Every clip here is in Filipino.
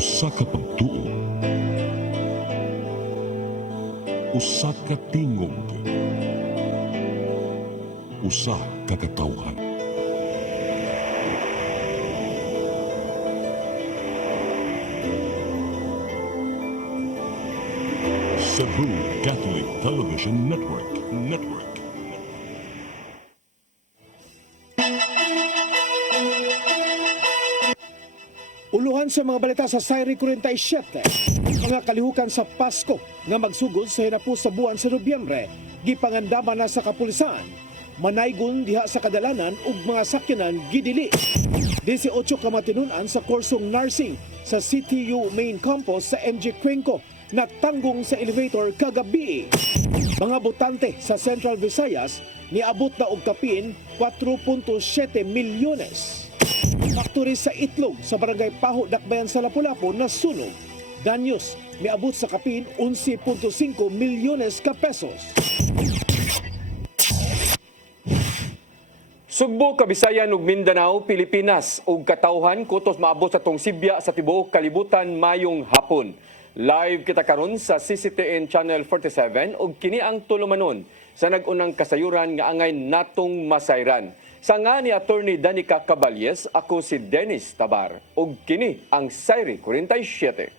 Usa ka pagtuo, usa ka tingog, usa ka katawhan. Cebu Catholic Television Network. Uluhan sa mga balita sa Sayri 47. Mga kalihukan sa Pasko nga magsugod sa hinapos sa buwan sa Nobyembre, gipangandaman na sa kapulisan. Manaygon diha sa kadalanan ug mga sakyanan gidili. 18 ka matinunan sa kursong nursing sa CTU Main Campus sa MG Cuenco natanggong sa elevator kagabi. Mga botante sa Central Visayas niabot na og kapin 4.7 milyones. Factory sa itlog sa Barangay Paho, Dakbayan sa Lapu-Lapu na sunog. Danyos miabot sa kapin 11.5 milyones ka pesos. Sugbo, Kabisayan ug Mindanao, Pilipinas ug katawhan kutos maabot sa tong Sibya sa tibuok kalibutan mayong hapon. Live kita karon sa CCTN Channel 47 ug kini ang tulumanon sa nag-unang kasayuran nga angay natong masayran. Sa nga ni Attorney Danica Caballes, ako si Dennis Tabar ug kini ang Sayri 47.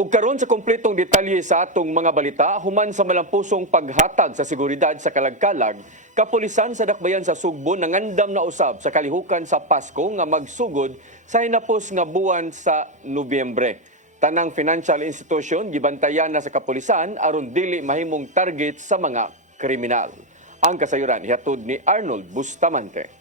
Ug karon sa kompletong detalye sa atong mga balita, human sa malampusong paghatag sa seguridad sa kalagkalag, kapulisan sa Dakbayan sa Sugbo nangandam na usab sa kalihukan sa Pasko nga magsugod sa hinapos nga buwan sa Nobyembre. Tanang financial institution gibantayan na sa kapulisan aron dili mahimong target sa mga kriminal. Ang kasayuran ihatod ni Arnold Bustamante.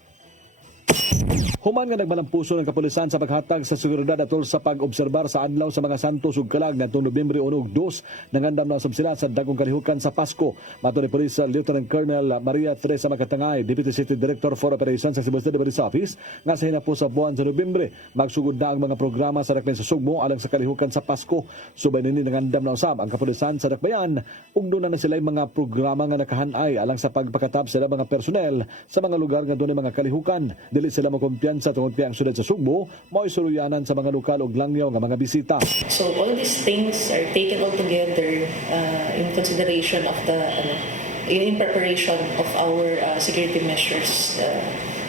Human nga nagmalampuso ng kapulisan sa paghatag sa seguridad atol sa pag-obserbar sa adlaw sa mga santos ug kalag ngadtong Nobyembre 1 ug 2 nangandam na usab sila sa dagkong kalihukan sa Pasko. Mato ni Police Lieutenant Colonel Maria Teresa Makatangay, Deputy City Director for Operations sa Cebu State Police Office, nga sa hinapos sa buwan sa Nobyembre magsugod na ang mga programa sa Dakbayan sa Sugbo alang sa kalihukan sa Pasko. Subay nini nangandam na usab ang kapulisan sa Dakbayan ug doon na sila mga programa nga nakahanay alang sa pagpakatab sila mga personnel sa mga lugar nga doon mga kalihukan. Dili sila makumpiyan sa tungod ang syudad sa Sugbo, mao'y suluyanan sa mga lokal ug langyaw nga mga bisita. So all these things are taken all together in consideration of in preparation of our security measures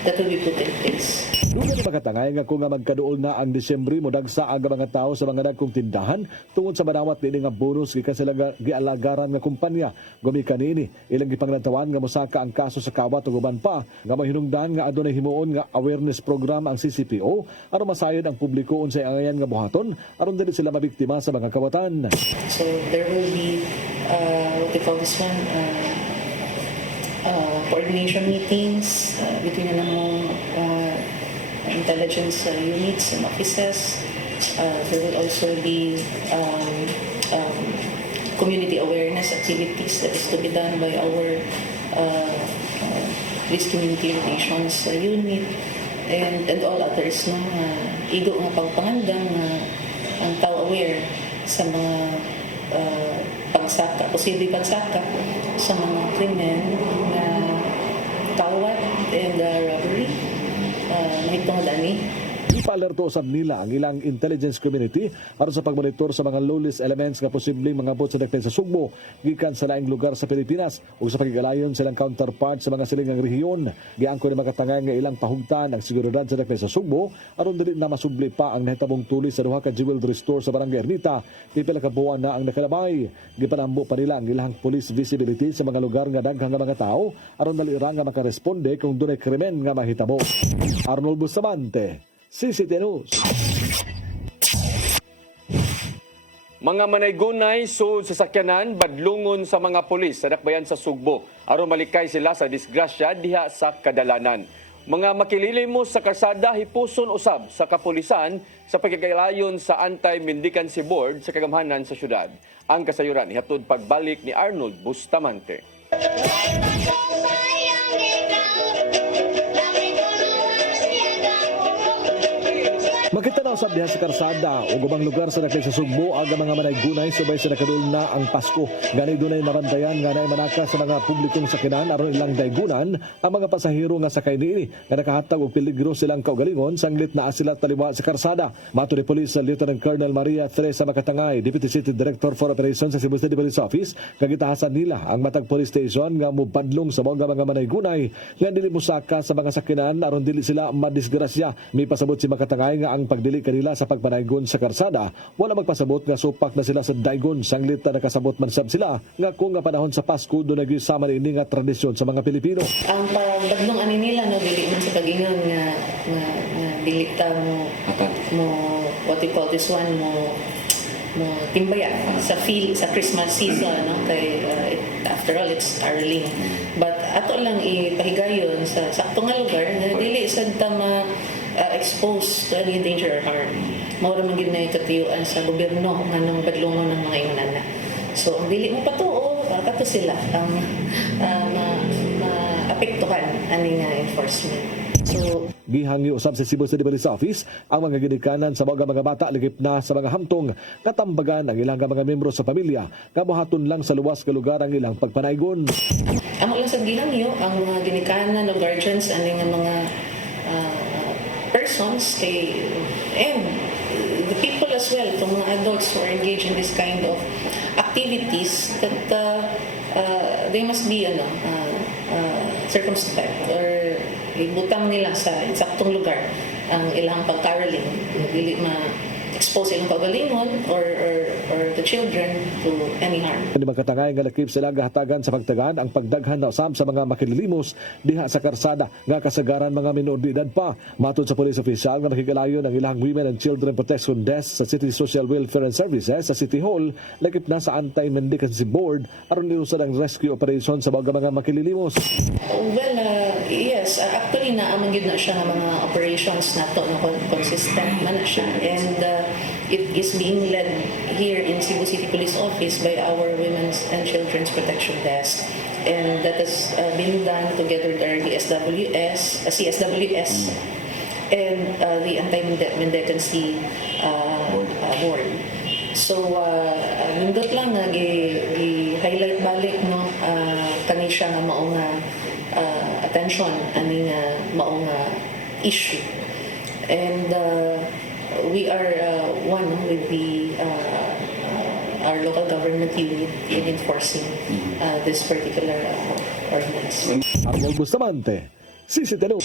that will be put in place. Duga ni makatangay nga kung nga magkaduol na ang Disyembre modagsa ang mga tao sa mga dagkong tindahan tungod sa manawat nini nga bonus gikan sila gialagaran nga kumpanya. Gumi kanini ilang gipanglantawan nga mosaka ang kaso sa kawat ug uban pa nga mahinungdan nga adunay himuon nga awareness program ang CCPO aron masayod ang publiko unsay angayan nga buhaton aron dili sila mabiktima sa mga kawatan. So there will be what they call this one coordination meetings between the intelligence units and offices. There will also be community awareness activities that is to be done by our police community relations unit and all others. No? Igo nga pagpangandang ang tao aware sa mga pagsaka, posibleng pagsaka sa mga krimen na kawat and robbery. Mahitong dani. Ipa-alerto usab nila ang ilang intelligence community aron sa pagmonitor sa mga lowest elements nga posibleng mga bot sa Dakbayan sa Sugbo gikan sa laing lugar sa Pilipinas ug sa pagigalayon silang counterpart sa mga silingang rehiyon. Giangko ni makatangay nga ilang pahugtan ang seguridad sa Dakbayan sa Sugbo aron dili na masubli pa ang nahitabong tulis sa duha ka jewelry store sa Barangay Ernita. Pipila ka buwan na ang nakalabay. Gipanambo pa nila ang ilang police visibility sa mga lugar nga daghang nga mga tao aron dali ra nga makaresponde kung dunay krimen nga mahitabo. Arnold Bustamante, CCTN News. Mga manaygunay sud sa sakyanan badlungon sa mga pulis sa Dakbayan sa Sugbo aron malikay sila sa disgrasya diha sa kadalanan. Mga makililimos sa karsada hipuson usab sa kapulisan sa pagkakailayon sa Anti-Mendicancy Board sa kagamhanan sa syudad. Ang kasayuran ihatod pagbalik ni Arnold Bustamante. Makita na usab diha sa karsada o gubang lugar sa nakay sa Sugbo aga mga manaygunay subay sa nakadul na ang Pasko. Ganay dunay nabantayan nga naay manaka sa mga publikong sakinan aron ilang daygunan ang mga pasahero nga sakay niini nga nakahatag og peligro silang kaugalingon sanglit naa sila taliwa sa karsada. Mato ni Police Lieutenant Colonel Maria Teresa Makatangay, Deputy City Director for Operations sa Cebu City Police Office, kagitahasan nila ang matag police station nga mopadlong sa mga manaygunay nga dili mosaka sa mga sakinan aron dili sila madisgrasya. May pasabot si Makatangay nga ang pagdili kanila sa pagpanaygon sa karsada wala magpasabot nga supak na sila sa daygon sanglit na nakasabot man sab sila nga kung nga panahon sa Pasko do nagisama ini nga tradisyon sa mga Pilipino. Ang pagbadlong ani nila no dili man sa pag-ingon nga dili ta mo what you call this one mo timbaya sa feel sa Christmas season no kay after all it's caroling, but ato lang ipahigayon sa sakto nga lugar na dili sad ta exposed to any danger or harm. Maura man gid na ikatiyuan sa gobyerno nga nang badlongon ng mga inana. So ang dili mo patuo kato sila ang maapektuhan ani nga enforcement. So Gihangyo usab sa Cebu City Police Office ang mga ginikanan sa mga bata ligip na sa mga hamtong katambagan ang ilang mga membro sa pamilya nga mohaton lang sa luwas ka lugar ang ilang pagpanaygon. amo lang sa gihangyo ang mga ginikanan o guardians ani nga mga persons and the people as well, itong mga adults who are engaged in this kind of activities that they must be circumspect or ibutang nila sa eksaktong lugar ang ilang pag-caroling, dili ma-expose ilang kagalingon or the children to any harm. Hindi magkatangay nga lakip sila gahatagan sa pagtagan ang pagdaghan na usab sa mga makililimos diha sa karsada nga kasagaran mga minood de edad pa. Matod sa police official nga nakigalayon ang ilang Women and Children Protection Desk sa City Social Welfare and Services sa City Hall lakip na sa Anti-Mendicancy Board aron nilusad ang rescue operation sa mga makililimos. Well, yes, actually naaman gid na siya nga mga operations nato na consistent man na siya, and it is being led here in Cebu City Police Office by our Women's and Children's Protection Desk, and that has been done together with our CSWS and the Anti-Mendicancy Board. So nindot lang nga gi-highlight balik no kani siya nga mao nga attention ani nga mao nga issue, and we are one with the our local government unit in enforcing this particular ordinance. Arnold Bustamante, CCTV.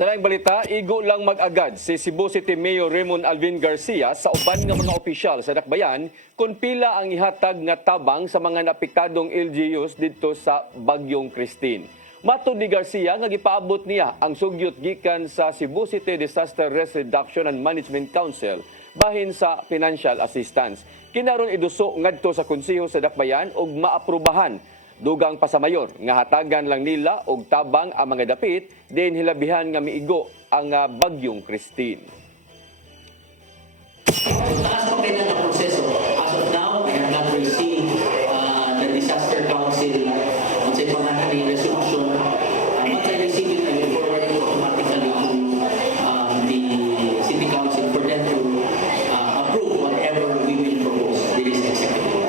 Sa laing balita, igo lang mag-agad si Cebu City Mayor Raymond Alvin Garcia sa uban nga mga opisyal sa dakbayan kung pila ang ihatag nga tabang sa mga napiktadong LGUs didto sa Bagyong Christine. Matod ni Garcia nga gipaabot niya ang sugyot gikan sa Cebu City Disaster Risk Reduction and Management Council bahin sa financial assistance. Kinaron iduso ngadto sa konseho sa dakbayan ug maaprubahan. Dugang pasamayor nga hatagan lang nila og tabang ang mga dapit din hilabihan nga miigo ang Bagyong Christine. Taas pa kayo ng proseso. As of now, we have not received the Disaster Council on sa pangalan resolution. Once I receive it, I will forward it automatically to the City Council for them to approve whatever we will propose. This is executive.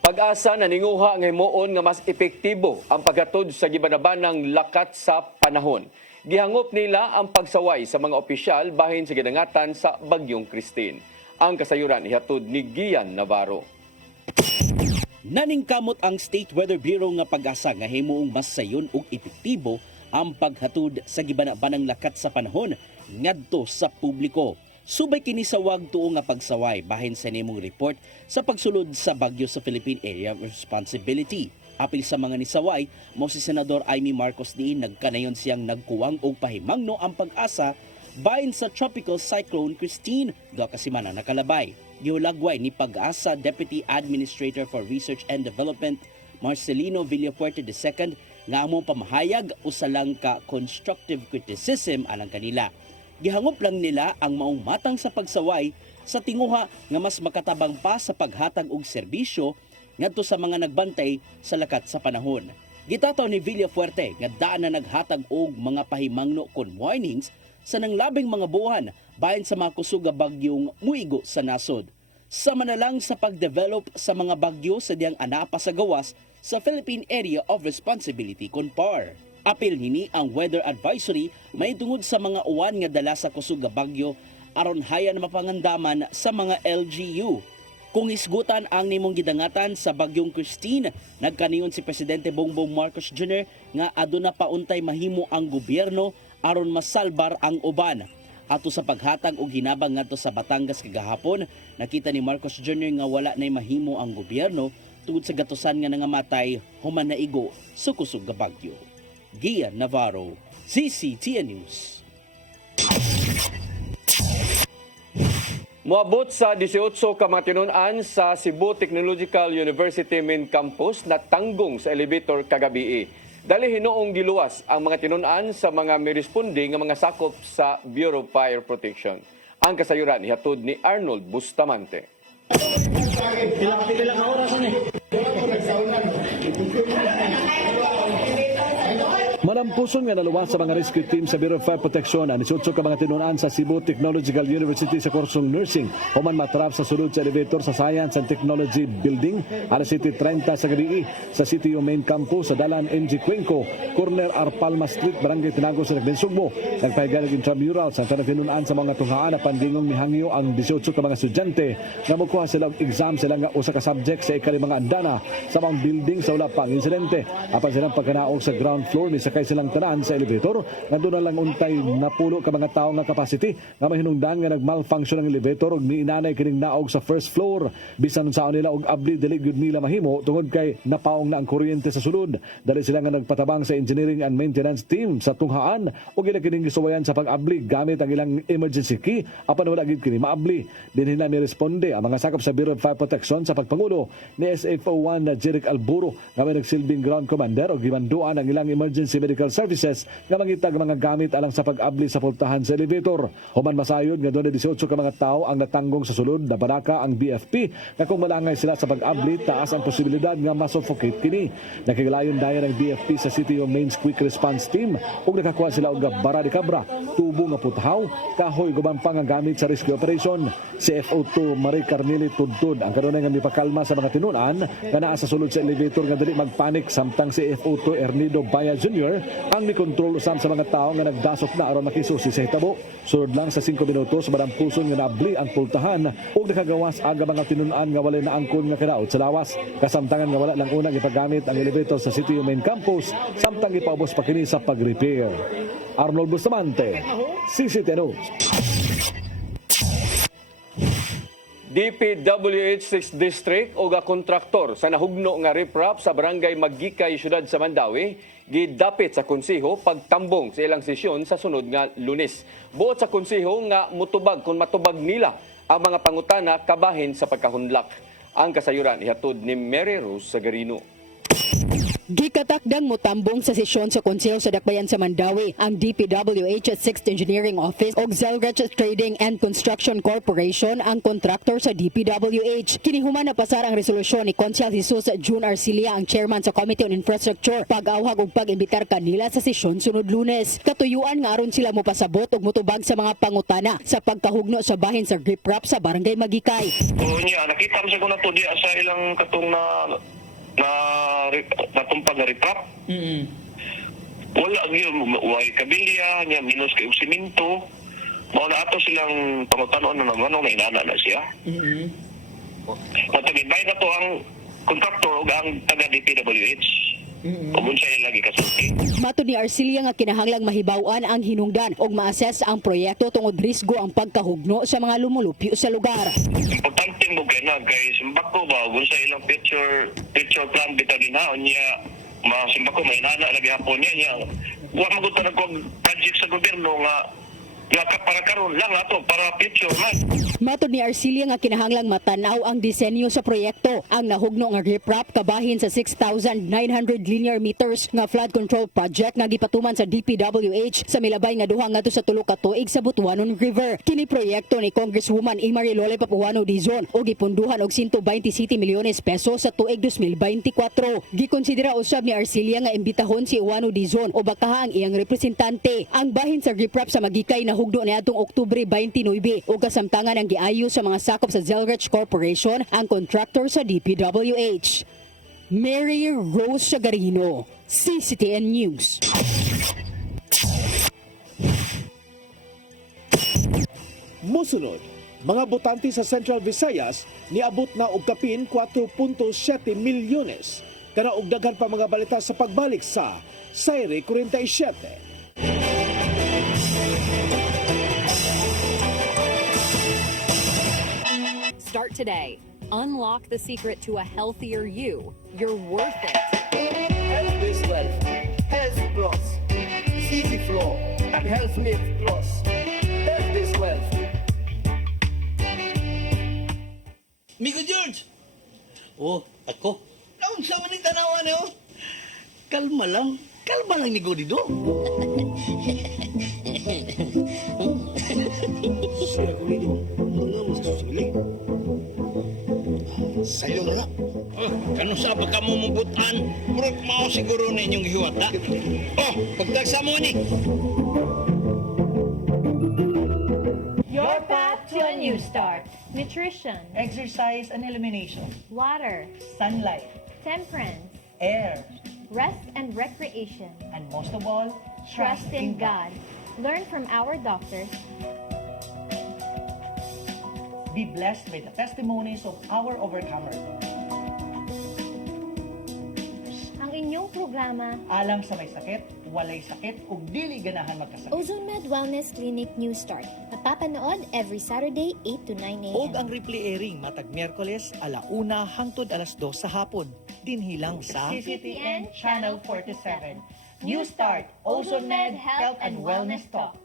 Pag-asa na ninguha nga himuon nga mas epektibo ang paghatod sa gibanabanang lakat sa panahon. Gihangop nila ang pagsaway sa mga opisyal bahin sa gidangatan sa Bagyong Christine. Ang kasayuran ihatod ni Gian Navarro. Naningkamot ang State Weather Bureau nga pag-asa nga himuong mas sayon ug epektibo ang paghatod sa gibanabanang lakat sa panahon ngadto sa publiko. Subay kini sa wag tuo nga pagsaway bahin sa nimong report sa pagsulod sa bagyo sa Philippine Area of Responsibility. Apil sa mga nisaway, mo si Senador Amy Marcos diin nagkanayon siyang nagkuwang og pahimangno ang pag-asa bahin sa Tropical Cyclone Christine duha ka semana nakalabay. Gihulagway ni Pag-asa Deputy Administrator for Research and Development Marcelino Villafuerte II nga among pamahayag usa lang ka constructive criticism alang kanila. Gihangop lang nila ang maong matang sa pagsaway sa tinguha nga mas makatabang pa sa paghatag og serbisyo ngadto sa mga nagbantay sa lakat sa panahon. Gitato ni Villafuerte nga daan na naghatag og mga pahimangno kon warnings sa nanglabing mga buwan bahin sa mga kusog nga bagyong muigo sa nasod. Sama na lang sa pagdevelop sa mga bagyo sa diyang anapa sa gawas sa Philippine Area of Responsibility kon PAR. Apil nini ang weather advisory may tungod sa mga uwan nga dala sa kusog nga bagyo aron haya na mapangandaman sa mga LGU. Kung isgutan ang nimong gidangatan sa bagyong Christine, nagkaniyon si Presidente Bongbong Marcos Jr. nga aduna pauntay mahimo ang gobyerno aron masalbar ang uban. Ato sa paghatag og hinabang ngadto sa Batangas kagahapon, nakita ni Marcos Jr. nga wala nay mahimo ang gobyerno tungod sa gatusan nga nangamatay human naigo sa kusog nga bagyo. Gian Navarro, CCTN News. Moabot sa 18 ka mga tinun-an sa Cebu Technological University Main Campus na tanggong sa elevator kagabi. Dali hinoong giluwas ang mga tinun-an sa mga miresponde nga mga sakop sa Bureau of Fire Protection. Ang kasayuran ihatod ni Arnold Bustamante. Malampuson nga naluwas sa mga rescue team sa Bureau of Fire Protection ang 18 ka mga tinunan sa Cebu Technological University sa kursong nursing human matrap sa sulod sa elevator sa Science and Technology Building alas 7:30 sa gabi sa CTU Main Campus sa Dalan MG Cuenco, corner Arpalma Street, Barangay Tinago sa Nagbensugbo. Nagpahigalag intramural sa tanang tinunan sa mga tunghaan na pandingong mihangyo ang 18 ka mga estudyante nga mokuha sila og exam sila nga usa ka subject sa ikalimang andana sa mga building sa wala pang insidente. Apan silang pagkanaog sa ground floor ni sakay silang tanan sa elevator nga doon na lang untay napulo ka mga tao nga capacity nga mahinungdan nga nagmalfunction ang elevator ug niinanay kining naog sa first floor bisan sa nila og abli dili gyud nila mahimo tungod kay napaong na ang kuryente sa sulod. Dali sila nga nagpatabang sa engineering and maintenance team sa tunghaan ug ila kining gisuwayan sa pag-abli gamit ang ilang emergency key apan wala gyud kini maabli. Dinhi na ni responde ang mga sakop sa Bureau of Fire Protection sa pagpangulo ni SFO1 na Jeric Alburo nga may nagsilbing ground commander ug gimanduan ang ilang emergency medical services nga mangitag mga gamit alang sa pag-abli sa pultahan sa elevator. Human masayod nga doon 18 ka mga tao ang natanggong sa sulod na baraka ang BFP nga kung malangay sila sa pag-abli taas ang posibilidad nga masuffocate kini. Nakikilayon dayon ang BFP sa CTO Mains Quick Response Team ug nakakuha sila og bara de cabra, tubo nga putahaw, kahoy guban pa nga gamit sa rescue operation. Si FO2 Marie Carmeli Tudtud ang kanunay nga mipakalma sa mga tinunan nga naa sa sulod sa elevator nga dili magpanik samtang si FO2 Ernido Baya Jr. ang mikontrol usam sa mga tao nga nagdasok na aron makisusi sa hitabo. Sunod lang sa 5 minutos madampuson nga naabli ang pultahan ug nakagawas aga mga tinunan nga walay naangkon nga kadaot sa lawas. Kasamtangan nga wala lang unang ipagamit ang elevator sa CTU Main Campus samtang ipaubos pa kini sa pag-repair. Arnold Bustamante, CCTN News. DPWH 6th District o ga kontraktor sa nahugno nga riprap sa barangay Magikay, syudad sa Mandawi, gidapit sa konseho pagtambong sa ilang sesyon sa sunod nga Lunes. Buot sa konseho nga mutubag kung matubag nila ang mga pangutana kabahin sa pagkahunlak. Ang kasayuran ihatod ni Mary Rose Sagarino. Gikatakdang mutambong sa sesyon sa Konseho sa Dakbayan sa Mandawi ang DPWH 6th Engineering Office o Zelrech Trading and Construction Corporation ang kontraktor sa DPWH. Kinihuman na pasar ang resolusyon ni Konsehal Jesus June Arcilia, ang chairman sa Committee on Infrastructure, pag-awhag ug pag-imbitar kanila sa sesyon sunod Lunes. Katuyuan nga aron sila mopasabot ug mutubag sa mga pangutana sa pagkahugno sa bahin sa riprap sa Barangay Magikay. Niya, nakita mo sa kuna to diya sa ilang katong natumpag na riprap. Wala yun, way kabilya, niya minus kay siminto. Mao na ato silang pangutanon na naman na inana na siya. Matagibay na to ang kontraktor o ang taga-DPWH. Kung siya lagi kasulti. Mato ni Arcilia nga kinahanglang mahibaw-an ang hinungdan ug ma-assess ang proyekto tungod risgo ang pagkahugno sa mga lumulupyo sa lugar. Importante mo kay na kay simbako ba kung sa ilang future plan bitagin na niya simbako may inana lagi hapon niya wa magutan og project sa gobyerno nga Nga para karon lang ato para future man. Matod ni Arcilia nga kinahanglang matanaw ang disenyo sa proyekto. Ang nahugno nga riprap kabahin sa 6,900 linear meters nga flood control project nga gipatuman sa DPWH sa milabay nga duha ngadto sa tulo ka tuig sa Butuanon River. Kini proyekto ni Congresswoman Imari Lole Papuano Dizon o gipunduhan og 127 milyones pesos sa tuig 2024. Gikonsidera usab ni Arcilia nga imbitahon si Uwano Dizon o bakaha ang iyang representante. Ang bahin sa riprap sa Magikay nahugno niadtong Oktubre 29 o kasamtangan ang giayo sa mga sakop sa Zelrich Corporation ang contractor sa DPWH. Mary Rose Sagarino, CCTN News. Musunod, mga botante sa Central Visayas niabot na og kapin 4.7 milyones. Kana og daghan pa mga balita sa pagbalik sa Sayre 47. Start today. Unlock the secret to a healthier you. You're worth it. Health is wealth. Health Plus. Easy Flow and Health Lift Plus. Health is wealth. Migo George! Oh, ako? Naon sa maning tanawan niyo? Kalma lang ni Godido. Siya ko nito, mga masasusiling. Sa'yo na lang. Oh, kano sa ba ka mumubutan? Murag mao siguro na inyong hiwat, ha? Oh, pagtagsa mo ni. Your path to a new start. Nutrition, Exercise and elimination. water, Sunlight. temperance, Air. rest and recreation. And most of all, Trust in God. Learn from our doctors. Be blessed by the testimonies of our overcomers. Ang inyong programa, Alam sa may sakit, walay sakit, ug dili ganahan magkasakit. Ozone Med Wellness Clinic New Start. Mapapanood every Saturday 8 to 9 a.m. Og ang replay airing matag Miyerkules 1:00 hangtod 2:00 sa hapon. Dinhilang sa CCTN Channel 47. New Start, Ozone Med Health and Wellness Talk.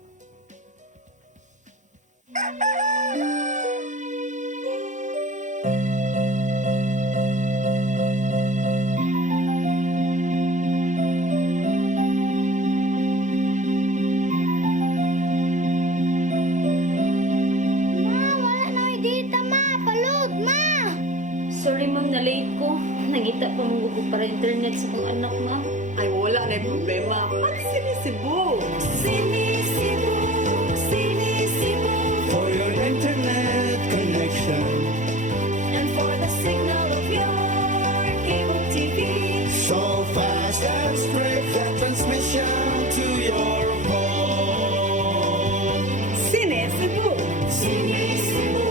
Sorry ma'am, na late ko. Nangita pa mong gusto para internet sa kong anak ma'am. Ay, wala na problema. Pag-sinisibo. Sinisibo, sinisibo. For your internet connection. And for the signal of your cable TV. So fast and straight the transmission to your phone. Sinisibo. Sinisibo,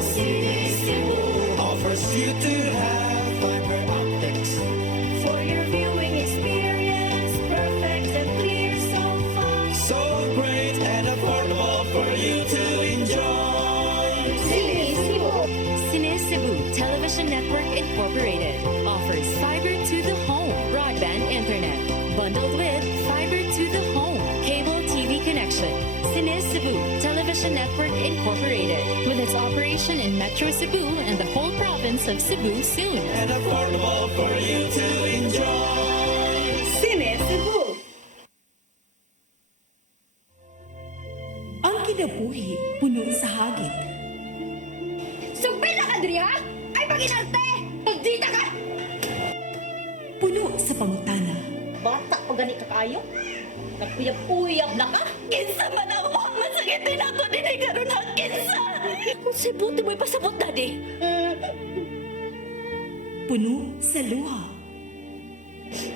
sinisibo. Offers you to have fiber optics. For your viewing experience, perfect and clear so far. So great and affordable for you to enjoy. Sinisibo. Sinisibo Television Network Incorporated offers fiber to the home broadband internet bundled with fiber to the home cable TV connection. Sinisibo Television Network Incorporated with its operation in Metro Cebu and the whole province of Cebu soon. And affordable for you to enjoy. Sinisibo. Ang kinabuhi puno sa hagit. Sumpil na ka, Dri, ha? Ay, pag-inarte! Pagdita ka! Puno sa pangutana. Bata pa gani ka kayo? Nagpuyab-uyab na ka? Kinsa man ang mga masakitin ako din ay karoon na kinsa! Kung sibuti mo'y pasabot na di. Puno sa luha.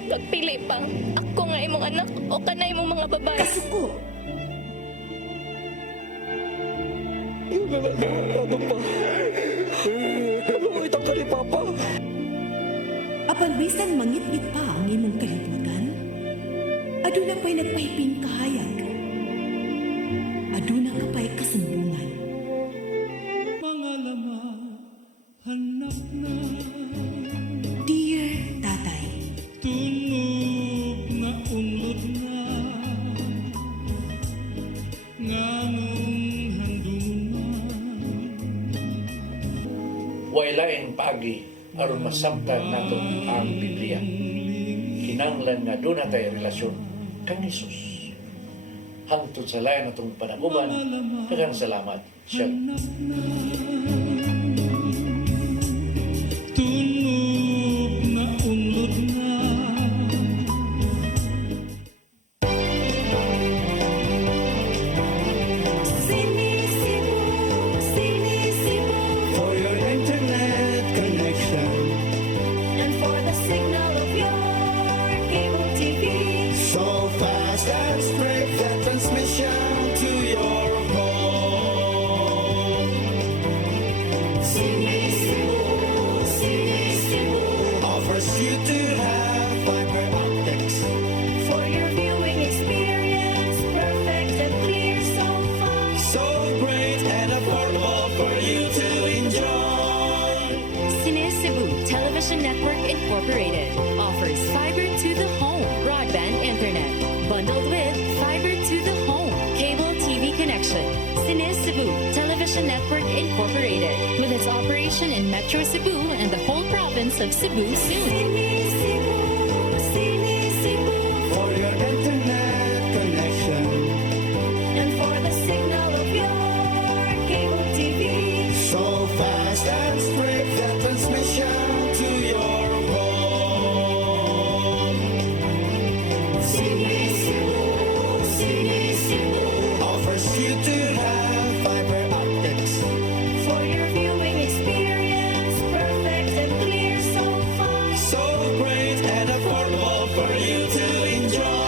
Pagpili pang ako nga imong anak o kanay imong mga babae. Kasuko. Yung nananato pa. Ano itang kani Papa? Apan bisan mangit-ngit pa ang imong kalibutan. Aduna pa'y nagpahiping kahayag. Aduna ka pa'y kasumbungan. Mga laman, hanap na. Dear Tatay, Tunog na unod na. Nga Wailaing pagi aron masabtan nato ang Biblia. Kinanglan nga doon natay relasyon kang Jesus. Hangtod sa layan natong panaguban, kagang salamat. Shalom. For your internet connection And for the signal of your cable TV. so fast and straight the transmission to your home. Sini Cebu offers you to have fiber optics. For your viewing experience, perfect and clear so fast. So great and affordable for you to enjoy. Cine Cebu Television Network Incorporated offers fiber to the home broadband internet bundled with fiber to the home cable TV connection. Cine Cebu Television Network Incorporated with its operation in Metro Cebu and the whole province of Cebu soon. For your internet connection And for the signal of your cable TV. so fast and straight the transmission to your home. Sini Cebu offers you to have fiber optics. For your viewing experience, perfect and clear so fast. So great and affordable for you to enjoy.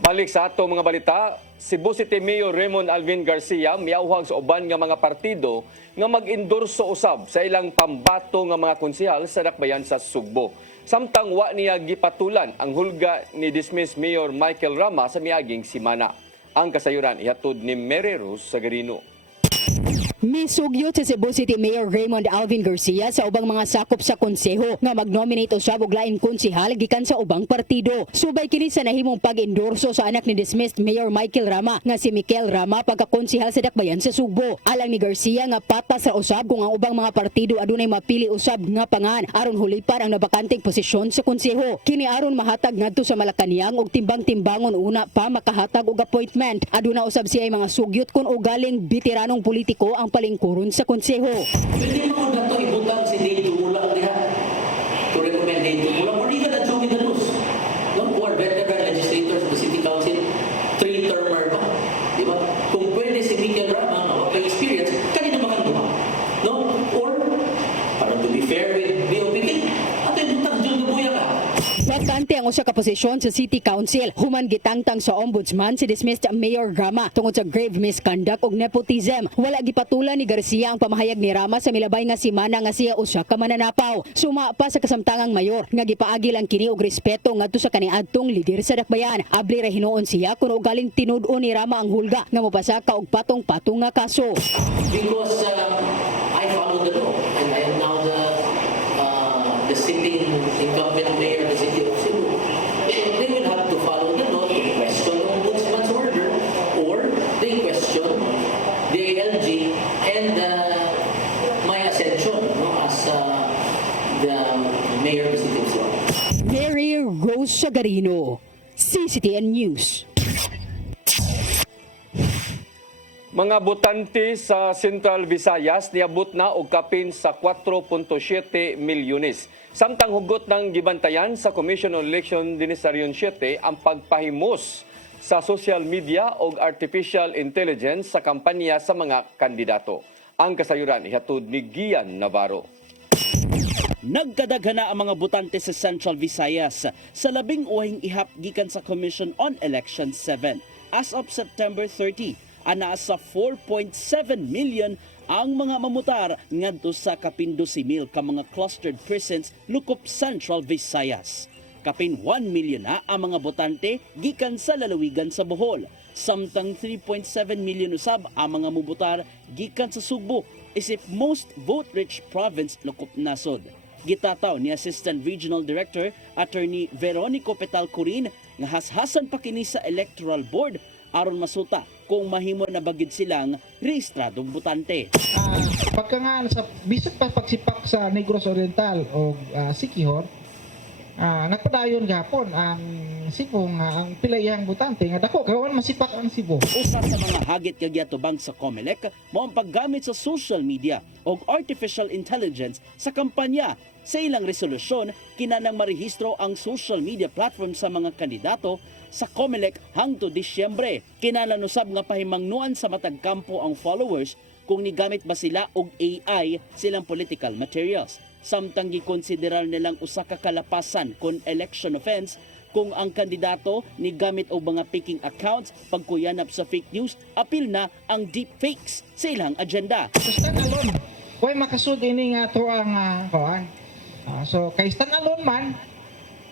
Balik sa ato mga balita, Cebu City Mayor Raymond Alvin Garcia miauhag sa uban nga mga partido nga mag-endorso usab sa ilang pambato nga mga konsehal sa dakbayan sa Sugbo. Samtang wa niya gipatulan ang hulga ni dismissed Mayor Michael Rama sa miaging simana. Ang kasayuran ihatod ni Mary Rose Sagarino. Misugyot sa Cebu City Mayor Raymond Alvin Garcia sa ubang mga sakop sa konseho nga mag-nominate usab og laing konsehal gikan sa ubang partido. Subay kini sa nahimong pag-endorso sa anak ni dismissed Mayor Michael Rama nga si Mikel Rama pagka-konsehal sa dakbayan sa Sugbo. Alang ni Garcia nga patas sa usab kung ang ubang mga partido adunay mapili usab nga pangan aron hulipan ang nabakanteng posisyon sa konseho. Kini aron mahatag ngadto sa Malacañang og timbang-timbangon una pa makahatag og appointment. Aduna usab siya mga sugyot kun ugaling veteranong politiko ang palingkuron sa konseho. Pwede mo na ito ibutang si Dave Tumula diha. To recommend Dave Tumula or even a Joey Danus. No? Who are veteran legislators of the City Council, 3-termer pa. Di ba? Kung pwede si Mikel Rama na may experience, kanina makanduma. No? Or, para to be fair with BOPK, ato ibutang Joey Buya ka. Bakante ang usa ka posisyon sa City Council. Human gitangtang sa ombudsman si dismissed Mayor Rama tungod sa grave misconduct ug nepotism. Wala gipatulan ni Garcia ang pamahayag ni Rama sa milabay nga simana nga siya usa ka mananapaw. Suma pa sa kasamtangang mayor nga gipaagi lang kini og respeto ngadto sa kaniadtong lider sa dakbayan. Abli ra hinuon siya kun ugaling tinud-o ni Rama ang hulga nga mopasa ka og patong-patong nga kaso. Because I follow the law and I am now the sitting incumbent mayor of the city of Cebu. So they will have to follow the law to question the ombudsman's order or they question the ALG and my ascension as the mayor of the city of Cebu. Mary Rose Sagarino, CCTN News. Mga botante sa Central Visayas niabot na og kapin sa 4.7 milyones. Samtang hugot ng gibantayan sa Commission on Election Dinisaryon 7 ang pagpahimos sa social media o artificial intelligence sa kampanya sa mga kandidato. Ang kasayuran ihatod ni Gian Navarro. Nagkadaghana ang mga botante sa Central Visayas sa labing uwahing ihap gikan sa Commission on Election 7. As of September 30, ana sa 4.7 million ang mga mamutar ngadto sa kapin 12,000 ka mga clustered precincts lukop Central Visayas. Kapin 1 million na ang mga botante gikan sa lalawigan sa Bohol. Samtang 3.7 million usab ang mga mubutar gikan sa Sugbo, isip most vote-rich province lokop nasod. Gitataw ni Assistant Regional Director Attorney Veronico Petalcurin nga hashasan pa kini sa Electoral Board aron masuta kung mahimo na bagid silang rehistradong botante. Pagka nga sa bisag pa pagsipak sa Negros Oriental o Siquijor, nagpadayon gapon ang Cebu nga ang pilayang butante nga dako kawan masipak ang Cebu. Usa sa mga hagit kag giatubang sa COMELEC mao ang paggamit sa social media o artificial intelligence sa kampanya. Sa ilang resolusyon, kinanang marehistro ang social media platform sa mga kandidato sa COMELEC hangtod Disyembre. Kinahanglan usab nga pahimangnuan sa matag kampo ang followers kung nigamit ba sila og AI silang political materials. Samtang gikonsiderar nilang usa ka kalapasan kon election offense kung ang kandidato nigamit og mga faking accounts pagkuyanap sa fake news, apil na ang deepfakes sa ilang agenda. Standalone, way makasud ini nga to ang kuan. So kay standalone man,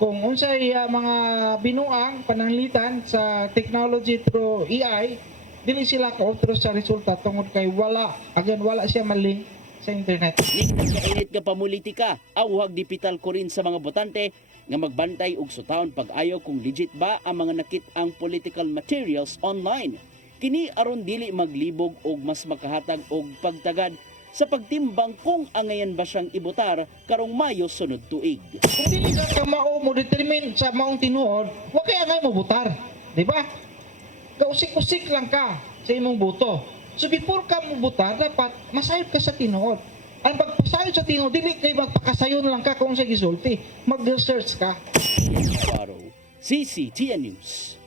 kung unsay mga binuang pananglitan sa technology through AI, dili sila ka-outro sa resulta tungod kay wala siya maling sa internet. Ning nagkainit nga pamulitika, awhag dipital ko rin sa mga botante nga magbantay og sutahon pag-ayo kung legit ba ang mga nakit-ang political materials online. Kini aron dili maglibog og mas makahatag og pagtagad sa pagtimbang kung angayan ba siyang ibotar karong Mayo sunod tuig. Kung dili ka mao mo determine sa maong tinuod, wa kay angay mo butar, di ba? Kausik-usik lang ka sa imong boto. So before ka mo butar, dapat masayod ka sa tinuod. Ang pagpasayod sa tinuod, dili kay magpakasayon lang ka kung sa gisulti. Mag-research ka. CCTN News.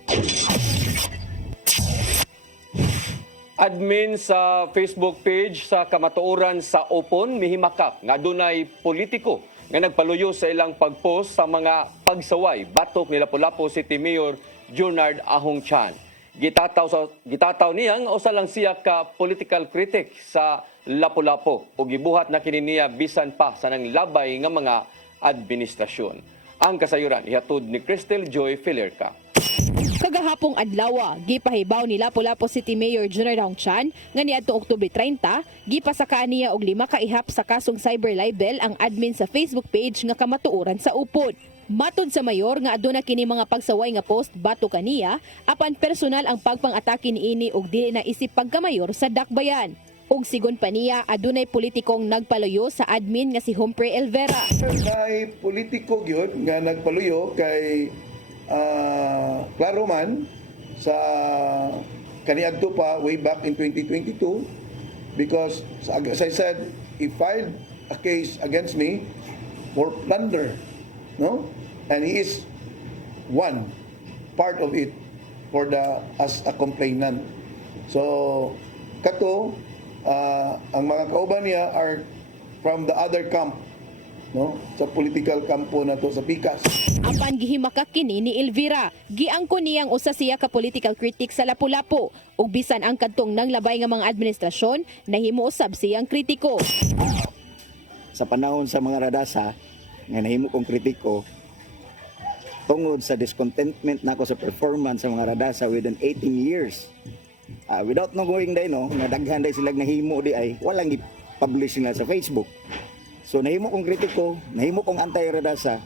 Admin sa Facebook page sa kamatuoran sa Opon mihimakak nga dunay politiko nga nagpaluyo sa ilang pagpost sa mga pagsaway batok ni Lapu-Lapu City Mayor Junard Ahong Chan. Gitataw niya nga usa lang siya ka political critic sa Lapu-Lapu ug gibuhat na kini niya bisan pa sa nanglabay nga mga administrasyon. Ang kasayuran ihatod ni Cristel Joy Filerca. Kagahapong adlaw, gipahibaw ni Lapu-Lapu City Mayor Junard Ahong Chan nga niadtong Oktubre 30, gipasakaan niya og 5 ka ihap sa kasong cyber libel ang admin sa Facebook page nga kamatuoran sa Upod. Matod sa mayor nga aduna kini mga pagsaway nga post bato kaniya, apan personal ang pagpang-atake niini og dili na isip pagkamayor sa Dakbayan. Og sigon pa niya, adunay politikong nagpaluyo sa admin nga si Humphrey Elvera. Kay politiko gyud nga nagpaluyo kay klaro man sa kaniadto pa way back in 2022 because as I said, he filed a case against me for plunder, no? And he is one part of it as a complainant. So kato ang mga kauban niya are from the other camp, no, sa political kampo na to sa Pikas. Apan gihimakak kini ni Elvira, giangko niyang usa siya ka political critic sa Lapu-Lapu ug bisan ang kadtong nanglabay nga mga administrasyon nahimo usab siyang kritiko. Sa panahon sa mga radasa nga nahimo kong kritiko tungod sa discontentment nako sa performance sa mga radasa within 18 years. Without no going day no, nga daghan day sila nahimo di ay walang i-publish nga sa Facebook. So nahimo kong kritiko, nahimo kong anti-radasa.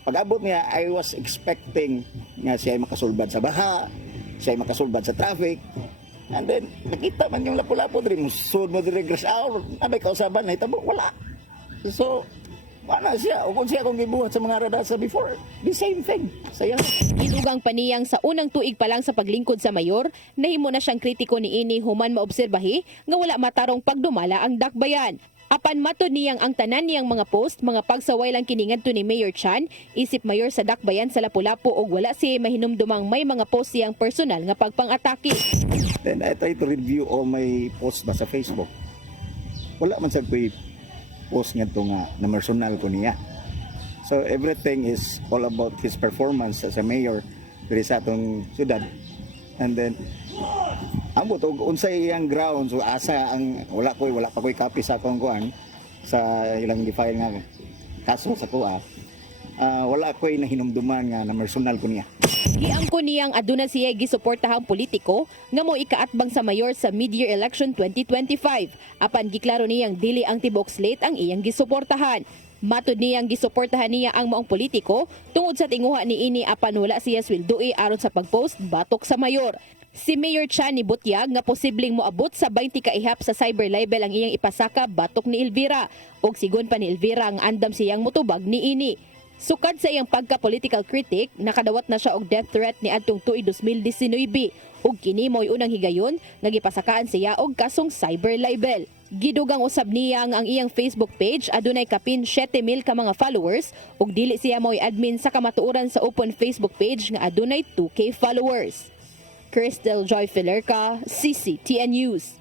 Pag-abot niya, I was expecting nga siya ay makasulbad sa baha, siya ay makasulbad sa traffic. And then, nakita man yung Lapu-Lapu diri, musod mo diri grass hour, nabay kausaban, nahitabo, wala. So, wala siya. O kung siya kung gibuhat sa mga radasa before, the same thing. Saya. Gidugang paniyang sa unang tuig pa lang sa paglingkod sa mayor, nahimo na siyang kritiko niini human maobserbahi nga wala matarong pagdumala ang Dakbayan. Apan matod niyang ang tanan niyang mga post, mga pagsaway lang kini ngadto ni Mayor Chan, isip mayor sa Dakbayan sa Lapu-Lapu og wala siya mahinumdumang may mga post siyang personal nga pagpang-atake. Then I try to review all my posts ba sa Facebook. Wala man sa ko'y post ngadto nga na personal ko niya. So everything is all about his performance as a mayor diri sa atong syudad. And then ambot og unsay iyang ground, so asa ang wala pa ko'y copy sa akong kuan sa ilang gi-file nga kaso sa kuha. wala ko'y nahinumduman nga na personal ko niya. Giangko niyang aduna siya gisuportahang politiko nga mo ikaatbang sa mayor sa mid-year election 2025. Apan giklaro niyang dili ang tibok slate ang iyang gisuportahan. Matud niyang gisuportahan niya ang maong politiko tungod sa tinguha ni ini apan wala siya sweldoe aron sa pagpost batok sa mayor. Si Mayor Chani Butyag nga posibleng moabot sa 20 ka ihap sa cyber libel ang iyang ipasaka batok ni Elvira. Og sigon pa ni Elvira ang andam siyang motubag ni ini. Sukad sa iyang pagka-political critic, nakadawat na siya og death threat ni adtong tuig 2019 ug kini mo'y unang higayon nga gipasakaan siya og kasong cyber libel. Gidugang usab niya ang iyang Facebook page adunay kapin 7,000 ka mga followers ug dili siya mo'y admin sa kamatuoran sa open Facebook page nga adunay 2K followers. Crystal Joy Filerca, CCTN News.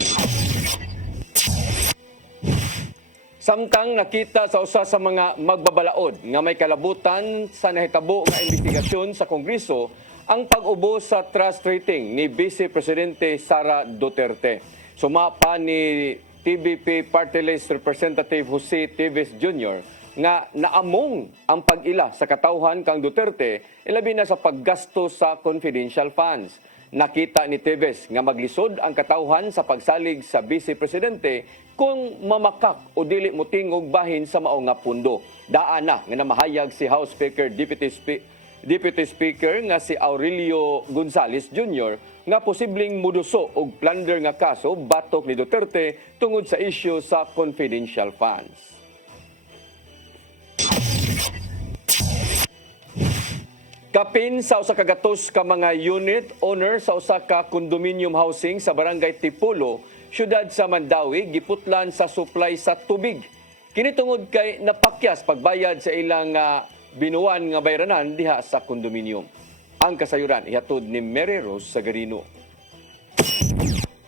Samtang nakita sa usa sa mga magbabalaod nga may kalabutan sa nahitabo nga investigasyon sa Kongreso ang pag-ubo sa trust rating ni Vice Presidente Sara Duterte. Sumapa ni TVP Party List Representative Jose Teves Jr. nga naamong ang pag-ila sa katawhan kang Duterte ilabi na sa paggasto sa confidential funds. Nakita ni Teves nga maglisod ang katawhan sa pagsalig sa Vice Presidente kung mamakak o dili motingog bahin sa mao nga pundo. Daan na nga namahayag si House Speaker Deputy Speaker nga si Aurelio Gonzales Jr. nga posibleng muduso og plunder nga kaso batok ni Duterte tungod sa isyu sa confidential funds. Kapin sa usa ka gatos ka mga unit owner sa usa ka condominium housing sa Barangay Tipolo, siyudad sa Mandawi, giputlan sa supply sa tubig. Kini tungod kay napakyas pagbayad sa ilang binuwan nga bayranan diha sa condominium. Ang kasayuran ihatod ni Mary Rose Sagarino.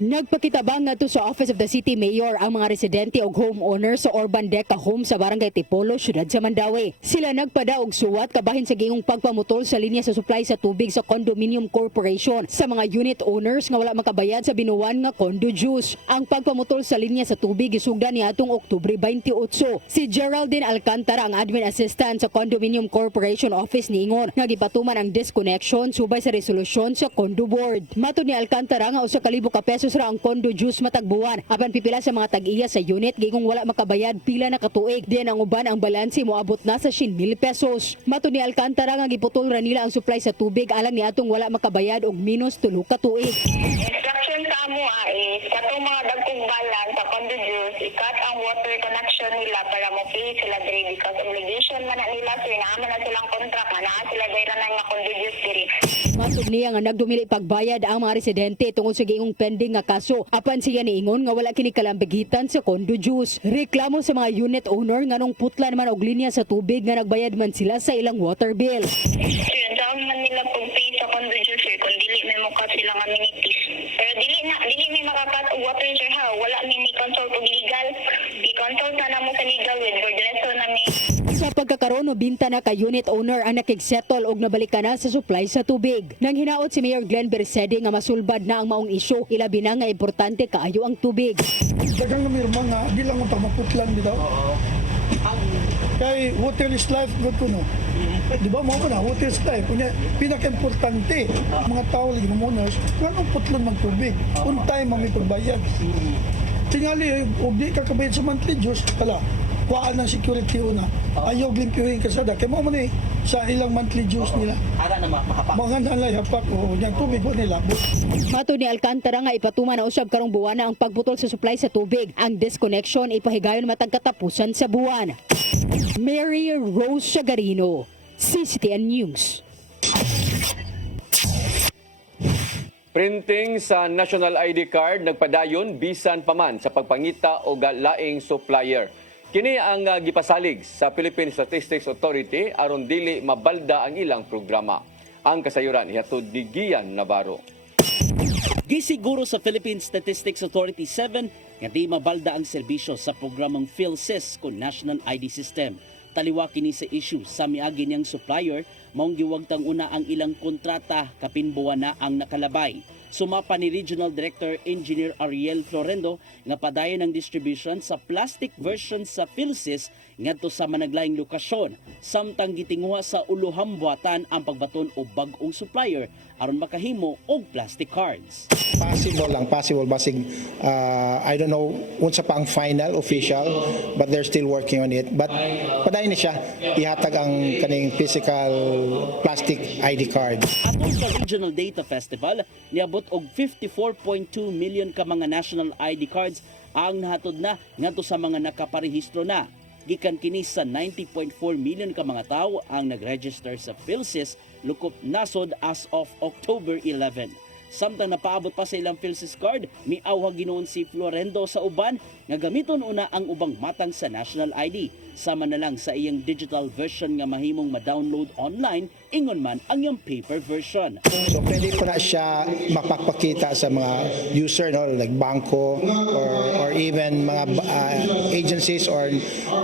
Nagpakitabang ngadto sa Office of the City Mayor ang mga residente o homeowner sa Urban Deca Home sa Barangay Tipolo, siyudad sa Mandawi. Sila nagpadaog suwat kabahin sa gingong pagpamutol sa linya sa supply sa tubig sa Condominium Corporation sa mga unit owners nga wala makabayad sa binuwan nga condo dues. Ang pagpamutol sa linya sa tubig isugdan ni atong Oktubre 28. Si Geraldine Alcantara, ang admin assistant sa Condominium Corporation Office niingon nga gipatuman ang disconnection subay sa resolusyon sa condo board. Matud ni Alcantara nga usa ka libo ka pesos ra ang condo dues matag buwan. Apan pipila sa mga tag-iya sa unit gingong wala makabayad pila na katuig. Diyan ang uban ang balanse moabot na sa 100,000 pesos. Matud ni Alcantara nga giputol ra nila ang supply sa tubig alang ni atong wala makabayad og minus 3 ka tuig. Instruction sa amo is katong mga dagkong balance sa condo dues, ikat ang water connection nila para mo pay sila diri because obligation man na nila so inaama na silang contract nga naa sila diri na nga condo dues diri. Matud niya nga nagdumili pagbayad ang mga residente tungod sa gingong pending nga kaso. Apan siya niingon nga wala kini kalambigitan sa condo dues. Reklamo sa mga unit owner nga nung putla naman og linya sa tubig nga nagbayad man sila sa ilang water bill. Yun, saan man nila pag-pay sa condo dues sir kung dili may mukha silang amenities. Pero dili may makakat og water sir ha. Wala may consult og legal. I-consult na namo sa legal with board lesson na may. Sa pagkakaroon o binta na ka unit owner ang nakigsettle og nabalikan na sa supply sa tubig. Nang hinaot si Mayor Glenn Bersede nga masulbad na ang maong isyu, ilabi na nga importante kaayo ang tubig. Dagang namirma nga, di lang ang pamaputlan dito. Kay water is life, good ko no. Di ba mo na, water is life. Kunya, pinaka-importante, mga tao, lagi homeowners, ganong putlan ng tubig. On time, may pagbayad. Tingali, huwag di ka kabayad sa monthly dues, pala, kuhaan ng security una. Ayaw glimpyuhin kasada. Kaya mo man sa ilang monthly dues nila. Ara na makapak. Mga nalay hapak o yung tubig ko nila. Matud ni Alcantara nga ipatuman na usab karong buwan na ang pagbutol sa supply sa tubig. Ang disconnection ipahigayon matag katapusan sa buwan. Mary Rose Sagarino, CCTN News. Printing sa National ID card nagpadayon bisan paman sa pagpangita o laing supplier. Kini ang gipasalig sa Philippine Statistics Authority aron dili mabalda ang ilang programa. Ang kasayuran ihatod ni Gian Navarro. Gisiguro sa Philippine Statistics Authority 7 nga di mabalda ang serbisyo sa programang PhilSys kun National ID System. Taliwa kini sa issue sa miagi niyang supplier maong giwagtang una ang ilang kontrata kapin buwan na ang nakalabay. Sumapa ni Regional Director Engineer Ariel Florendo nga padayon ang distribution sa plastic version sa PhilSys ngadto sa managlaing lokasyon samtang gitinguha sa ulohang buhatan ang pagbaton og bag-ong supplier aron makahimo og plastic cards. Possible basig I don't know unsa pa ang final official but they're still working on it, but paday ni siya ihatag ang kaning physical plastic ID card. Atol sa Regional Data Festival, niabot og 54.2 million ka mga national ID cards ang nahatod na ngadto sa mga nakaparehistro na. Gikan kini sa 90.4 million ka mga tawo ang nagregister sa PhilSys lukop nasod as of October 11. Samtang napaabot pa sa ilang PhilSys card, miawha ginoon si Florendo sa uban nga gamiton una ang ubang matang sa national ID. Sama na lang sa iyang digital version nga mahimong ma-download online, ingon man ang iyang paper version. So pwede po na siya mapakpakita sa mga user, no, like bangko or even mga agencies or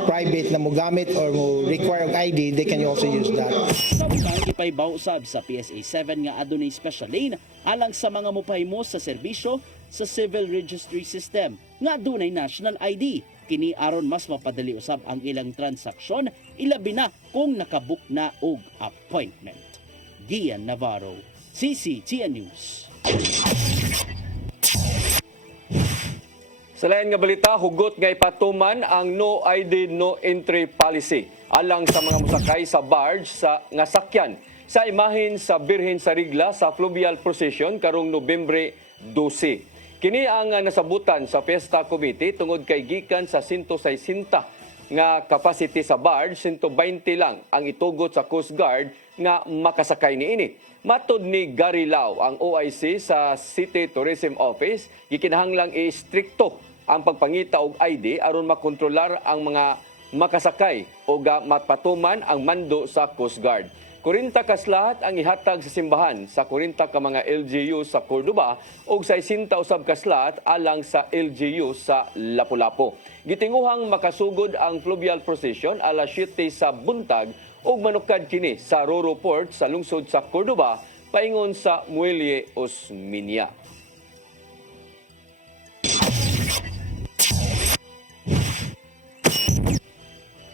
private na mo gamit or mo require ID, they can also use that. Samtang ipaybaw usab sa PSA 7 nga adunay special lane alang sa mga mopahimo sa serbisyo sa civil registry system nga adunay national ID. Kini aron mas mapadali usab ang ilang transaksyon, ilabi na kung nakabook na og appointment. Gian Navarro, CCTN News. Sa lain nga balita, hugot nga ipatuman ang no ID, no entry policy alang sa mga musakay sa barge sa nga sakyan sa imahin sa Birhen sa Rigla sa fluvial procession karong Nobyembre 12. Kini ang nasabutan sa Fiesta Committee tungod kay gikan sa 160 nga capacity sa barge, 120 lang ang itugot sa Coast Guard nga makasakay niini. Matod ni Gary Lau, ang OIC sa City Tourism Office, gikinahanglang i-strikto ang pagpangita og ID aron makontrolar ang mga makasakay o mapatuman ang mando sa Coast Guard. 40 kaslahat ang ihatag sa simbahan sa 40 ka mga LGU sa Cordoba ug sa 60 usab kaslahat alang sa LGU sa Lapu-Lapu. Gitinguhang makasugod ang fluvial procession alas 7 sa buntag ug manukad kini sa Roro Port sa lungsod sa Cordoba paingon sa Muelle Osmeña.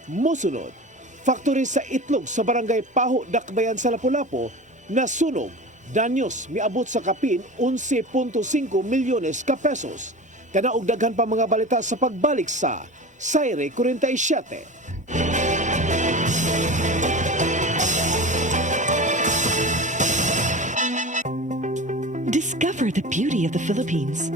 Mosunod, factory sa itlog sa barangay Paho, Dakbayan sa Lapu-Lapu na sunog. Danyos miabot sa kapin 11.5 milyones ka pesos. Kanaog daghan pa mga balita sa pagbalik sa Saire 47. Discover the beauty of the Philippines.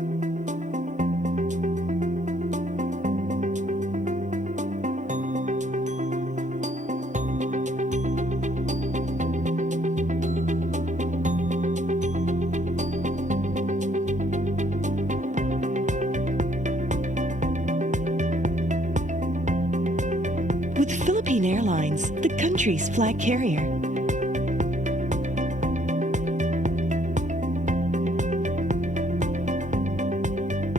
With Philippine Airlines, the country's flag carrier.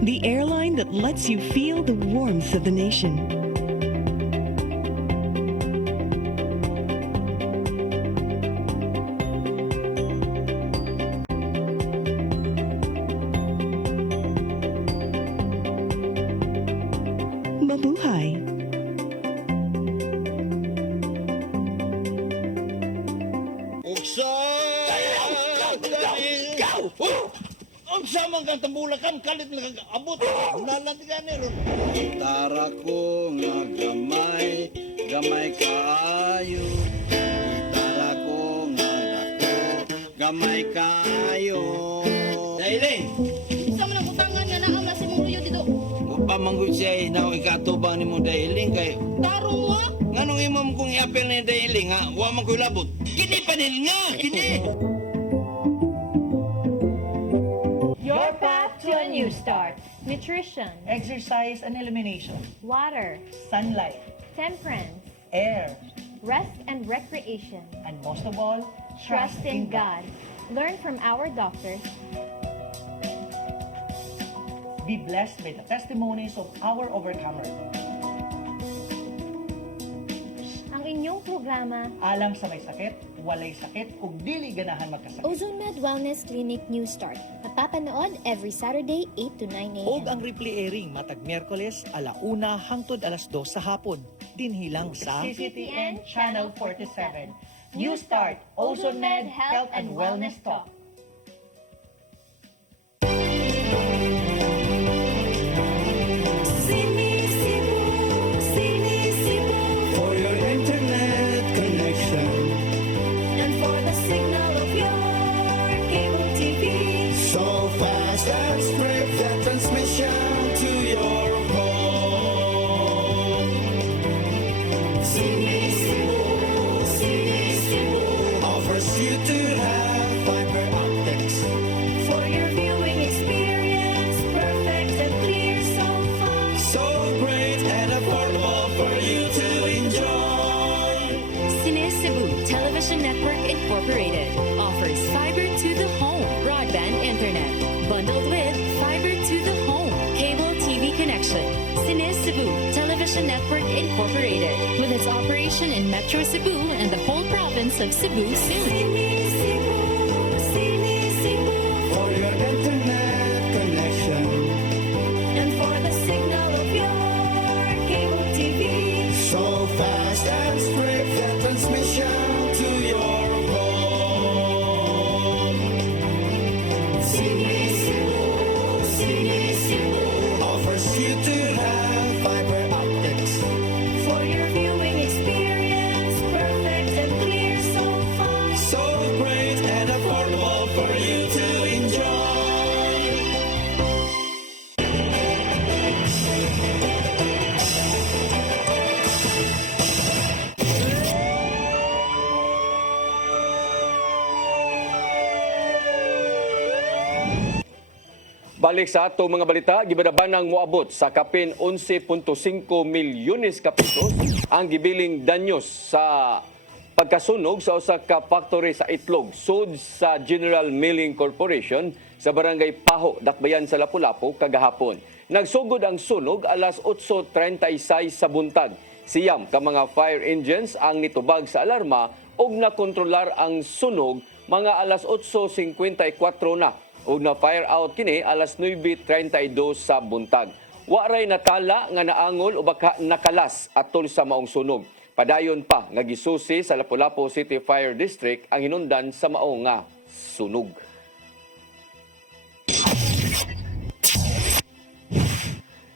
The airline that lets you feel the warmth of the nation. Mabuhay. Ang samang kang tambulakan, kalit na kag-abot. Nalandigan ron. Gitara ko nga gamay, gamay kaayo. Gitara ko nga dako, gamay kaayo. Dailing! Isa man ang utangan nga naam na si mong luyo dito. Pamanggod siya na ikatubang ni mo Dailing kay Tarong mo ah! nganong imam kong i-apel ni Dailing ha? Wa man ko'y labot. Kini panil nga! Kini! Your path to a new start. Nutrition, Exercise and elimination. water, Sunlight. temperance, Air. rest and recreation. And most of all, Trust in God. Learn from our doctors. Be blessed by the testimonies of our overcomer. Ang inyong programa, Alam sa may sakit, walay sakit, ug dili ganahan magkasakit. OzoneMed Wellness Clinic New Start. Napapanood every Saturday 8 to 9 a.m. Og ang replay airing matag Miyerkules 1:00 hangtod 2:00 sa hapon. dinhi lang sa CCTN Channel 47. New Start, OzoneMed Health and Wellness Talk. For your internet connection And for the signal of your cable TV. so fast and swift that transmission to your home. Sini Cebu offers you to have fiber optics. For your viewing experience, perfect and clear so fast. So great and affordable for you to enjoy. Cine Cebu Television Network Incorporated offers fiber to the home broadband internet bundled with fiber to the home cable TV connection. Cine Cebu Television Network Incorporated with its operation in Metro Cebu and the whole province of Cebu soon. For your internet connection And for the signal of your cable TV. so fast and swift that transmission to your home. Sini Cebu offers you to have fiber optics. For your viewing experience, perfect and clear so fast. So great and affordable for you to enjoy. Balik sa ato mga balita, gibadaban ang moabot sa kapin 11.5 milyones ka pesos ang gibiling danyos sa pagkasunog sa usa ka factory sa itlog sud sa General Milling Corporation sa barangay Paho, Dakbayan sa Lapu-Lapu kagahapon. Nagsugod ang sunog alas 8:36 sa buntag. Siyam ka mga fire engines ang nitubag sa alarma ug nakontrolar ang sunog mga alas 8:54 na. Ug na fire out kini alas 9:32 sa buntag. Waray natala nga naangol o baka nakalas atol sa maong sunog. Padayon pa nga gisusi sa Lapu-Lapu City Fire District ang hinundan sa maong nga sunog.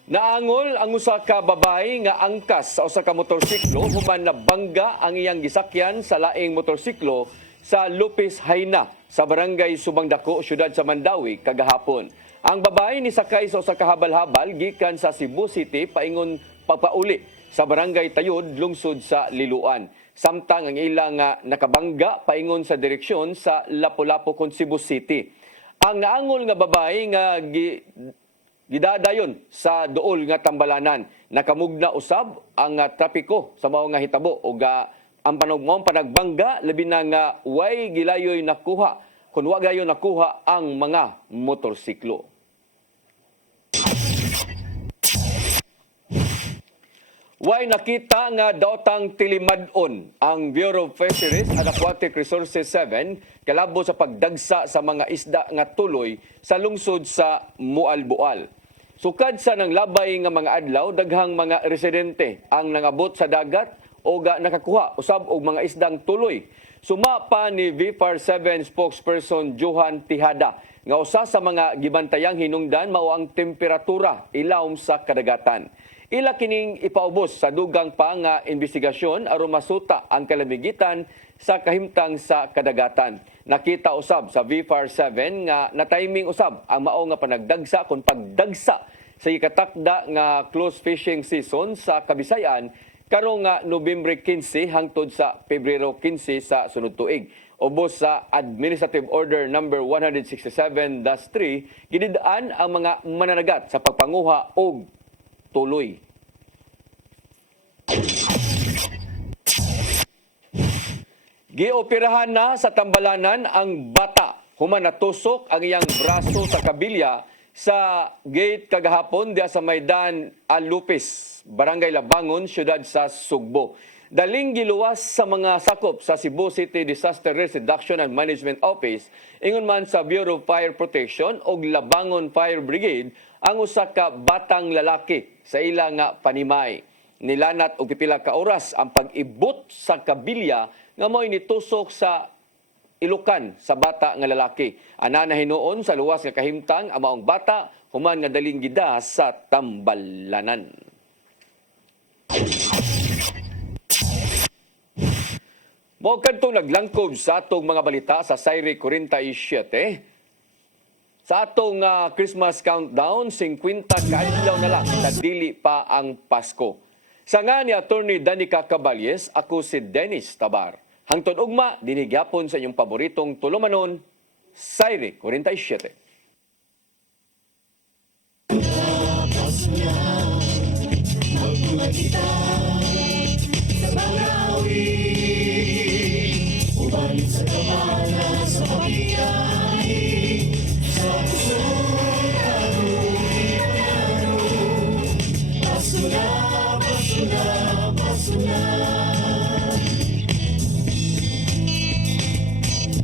Naangol ang usa ka babae nga angkas sa usa ka motorsiklo human nabangga ang iyang gisakyan sa laing motorsiklo sa Lupis Haina sa barangay Subangdako, siyudad sa Mandawi kagahapon. Ang babae ni sakay sa usa ka habal-habal gikan sa Cebu City paingon pagpauli sa barangay Tayod, lungsod sa Liloan. Samtang ang ilang nakabangga paingon sa direksyon sa Lapu-Lapu kon Cebu City. Ang naangol nga babae nga gidadayon sa duol nga tambalanan. Nakamugna usab ang trapiko sa mao nga hitabo ug ang panugmong panagbangga labi na nga way gilayoy nakuha kun wa gayon nakuha ang mga motorsiklo. Way nakita nga daotang tilimadon ang Bureau of Fisheries and Aquatic Resources 7 kalabo sa pagdagsa sa mga isda nga tuloy sa lungsod sa Mualbual. Sukad sa nang labay nga mga adlaw, daghang mga residente ang nangabot sa dagat o nakakuha usab og mga isdang tuloy. Suma pa ni VFAR 7 spokesperson Johan Tihada nga usa sa mga gibantayang hinungdan mao ang temperatura ilawom sa kadagatan. Ila kining ipaubos sa dugang pa nga investigasyon aron masuta ang kalamigitan sa kahimtang sa kadagatan. Nakita usab sa VFAR 7 nga na-timing usab ang mao nga panagdagsa kon pagdagsa sa ikatakda nga close fishing season sa Kabisayan karong Nobyembre 15 hangtod sa Pebrero 15 sa sunod tuig. Ubos sa Administrative Order number 167-3, gididaan ang mga mananagat sa pagpanguha og tuloy. Gioperahan na sa Tambalanan ang bata. Human natusok ang iyang braso sa kabilya sa gate kagahapon diya sa Maydan Alupis, Barangay Labangon, siyudad sa Sugbo. Daling giluwas sa mga sakop sa Cebu City Disaster Risk Reduction and Management Office, ingon man sa Bureau of Fire Protection o Labangon Fire Brigade ang usa ka batang lalaki sa ila nga panimay. nilanat og pipila ka oras ang pag-ibot sa kabilya nga mo'y nitusok sa ilukan sa bata nga lalaki. Ana na hinuon sa luwas nga kahimtang ang maong bata human nga daling gida sa tambalanan. Mo kadtong naglangkob sa atong mga balita sa Sayre 47. Sa atong Christmas countdown, 50 kaadlaw na lang na dili pa ang Pasko. Sa nga ni Attorney Danica Caballes, ako si Dennis Tabar. Hangtod ugma, dinigyapon sa inyong paboritong tulumanon, Sayre 47.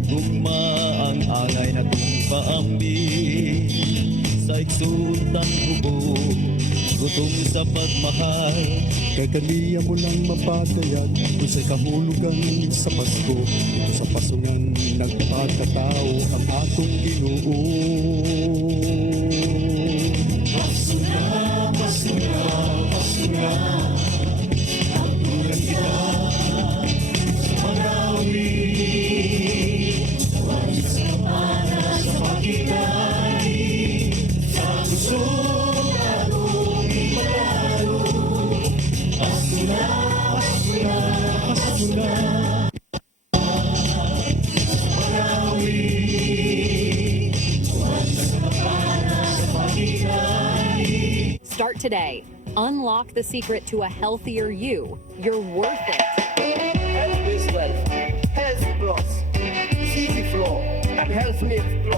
Gugma ang alay na tumpaambi sa iksuntang hubog, gutom sa pagmahal. Kay kaniya mo lang mapatayag kung sa'y kahulugan sa Pasko. Ito sa pasungan nagpagkatao ang atong Ginoo. Pasko na, Pasko na, Pasko na. Pagtulan kita sa pag-awi. Wagi sa kamana sa pagkitani. Sa puso atong ipatalo. Pasko na, Pasko na, Pasko na. Start today. Unlock the secret to a healthier you. You're worth it. Health is wealth. Health Plus, CC Flow, and Health Mix Plus.